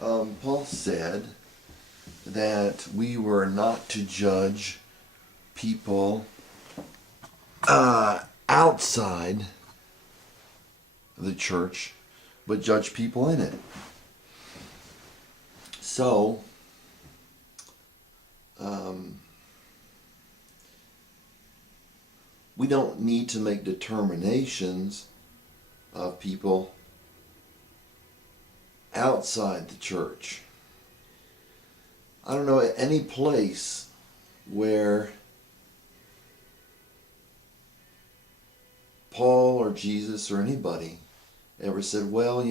Paul said that we were not to judge people outside the church, but judge people in it. So, we don't need to make determinations of people outside the church. I don't know any place where Paul or Jesus or anybody ever said, well,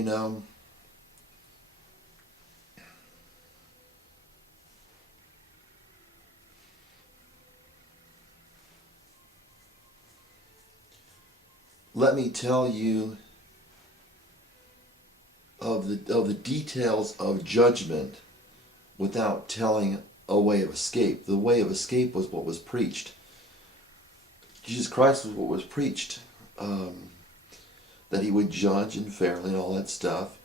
let me tell you of the details of judgment without telling a way of escape. The way of escape was what was preached. Jesus Christ was what was preached. That he would judge and fairly and all that stuff.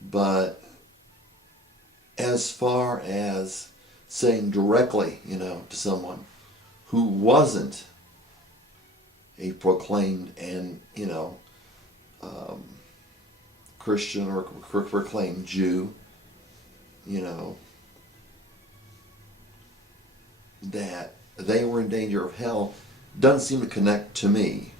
But as far as saying directly, to someone who wasn't a proclaimed and, Christian or proclaimed Jew, that they were in danger of hell, doesn't seem to connect to me.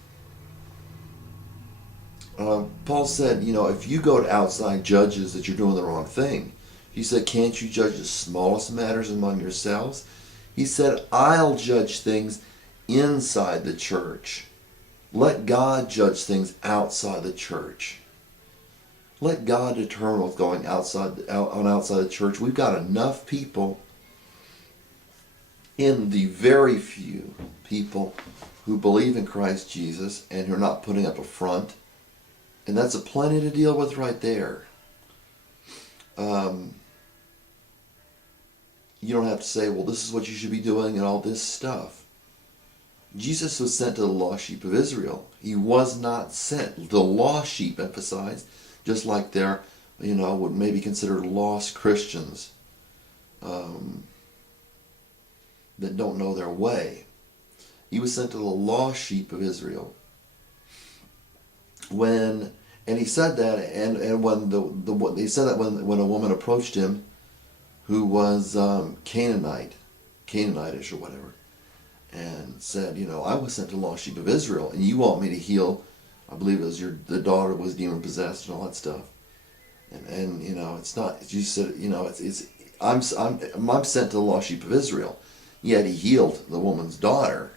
Paul said, if you go to outside judges that you're doing the wrong thing. He said, can't you judge the smallest matters among yourselves? He said, I'll judge things inside the church. Let God judge things outside the church. Let God determine what's going outside the church. We've got enough people in the very few people who believe in Christ Jesus and who are not putting up a front. And that's a plenty to deal with right there. You don't have to say, well, this is what you should be doing and all this stuff. Jesus was sent to the lost sheep of Israel. He was not sent. The lost sheep, emphasized, just like they're, what may be considered lost Christians that don't know their way. He was sent to the lost sheep of Israel. And he said that, and when he said that when a woman approached him, who was Canaanitish or whatever, and said, I was sent to the lost sheep of Israel, and you want me to heal, I believe it was the daughter was demon possessed and all that stuff, and it's not. You said, I'm sent to the lost sheep of Israel, yet he healed the woman's daughter.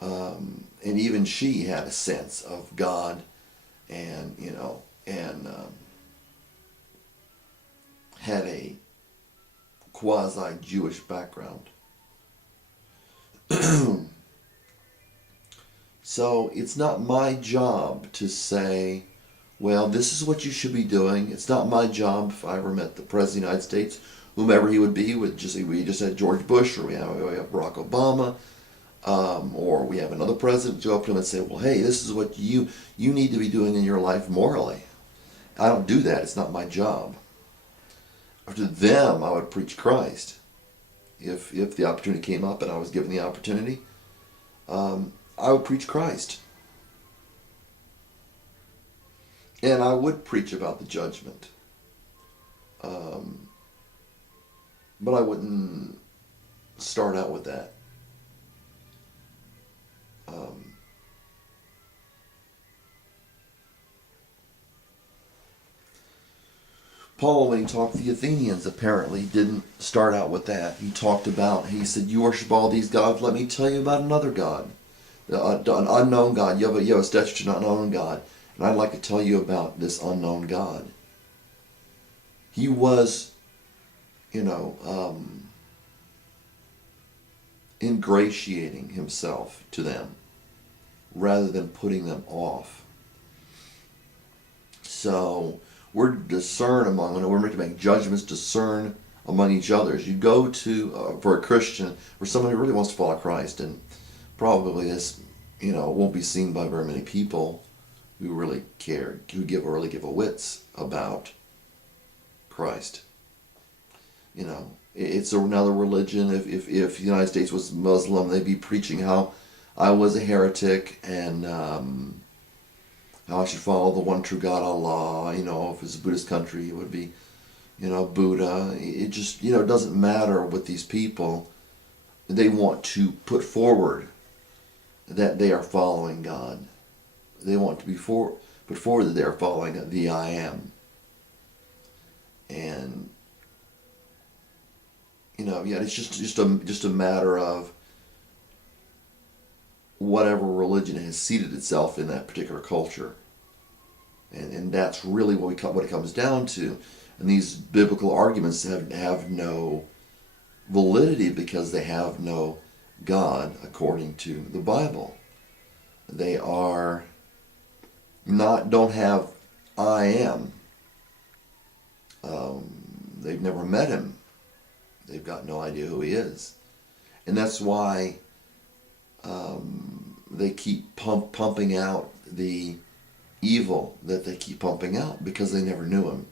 And even she had a sense of God, and had a quasi-Jewish background. So it's not my job to say, well, this is what you should be doing. It's not my job, if I ever met the President of the United States, whomever he would be, we just had George Bush, or we have Barack Obama, or we have another president, go up to him and say, well, hey, this is what you need to be doing in your life morally. I don't do that. It's not my job. To them, I would preach Christ. If the opportunity came up and I was given the opportunity, I would preach Christ. And I would preach about the judgment. But I wouldn't start out with that. Paul, when he talked to the Athenians, apparently didn't start out with that. He said, you worship all these gods, let me tell you about another God. An unknown God. You have a statue to an unknown God. And I'd like to tell you about this unknown God. He was, ingratiating himself to them rather than putting them off. So we're to discern we're meant to make judgments, discern among each other. As you go to, for a Christian, for someone who really wants to follow Christ, and probably this, won't be seen by very many people, who really care, who really give a wits about Christ. You know, it's another religion. If the United States was Muslim, they'd be preaching how I was a heretic and how I should follow the one true God, Allah. You know, if it's a Buddhist country, it would be, you know, Buddha. It just, you know, it doesn't matter with these people. They want to put forward that they are following God. They want to put forward that they are following the I Am. And you know, yeah, it's just a matter of whatever religion has seated itself in that particular culture, and that's really what it comes down to. And these biblical arguments have no validity because they have no God according to the Bible. They don't have I Am. They've never met him. They've got no idea who he is. And that's why they keep pumping out the evil that they keep pumping out, because they never knew him.